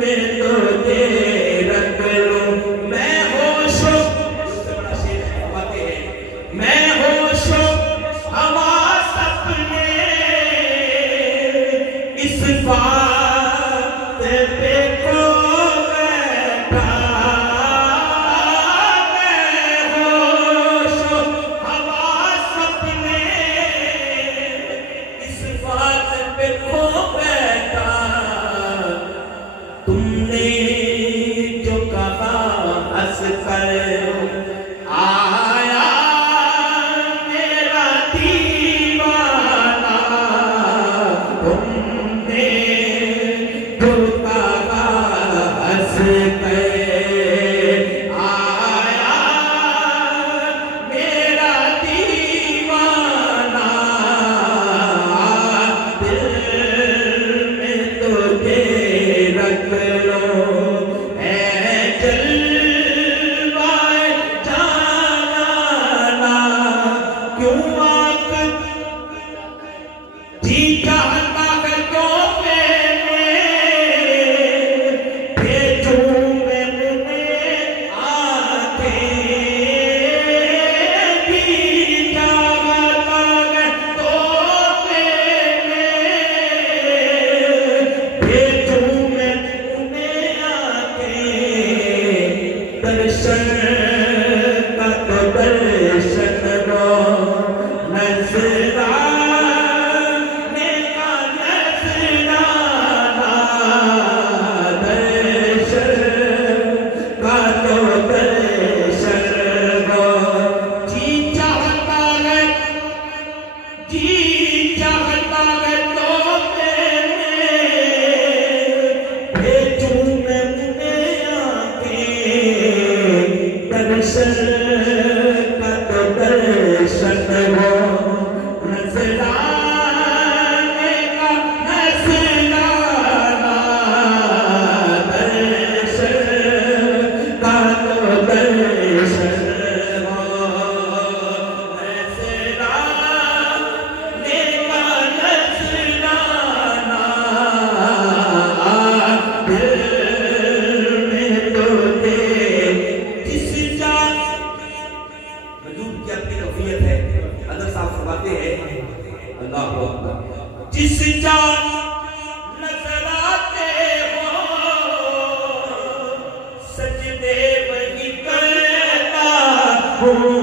मैं तो तेरा करूं मैं बात पे खो बैठा मैं, होश हवास अपने इस बात पे खो बैठा। तुमने जो कहा हंस कर आया मेरा दीवाना, तुमने जो कहा हंस कर आया मेरा दीवाना, दिल में तुझे रख लो है जलवाए जाना, क्यों आंख जी चाहता है तो भेजूं मैं तुम्हें आंखें, जी चाहता है तो भेजूं मैं तुम्हें आंखें। दर्शन का तो दर्शन दो, नजराने का नजराना, दर्शन का तो दर्शन दो। जी चाहता है तो भेजूं मैं तुम्हें आंखें। दर्शन का तो दर्शन हो, नजराने का नजराना, दर्शन का तो दर्शन हो, नजराने का नजराना, दिल में तुझे जिस जान वजूद की अपनी रफ़ियत है। अदर साहब फरमाते हैं अल्लाह हू अकबर, जिस जान नजर आते हो सजदे वही करता हूँ।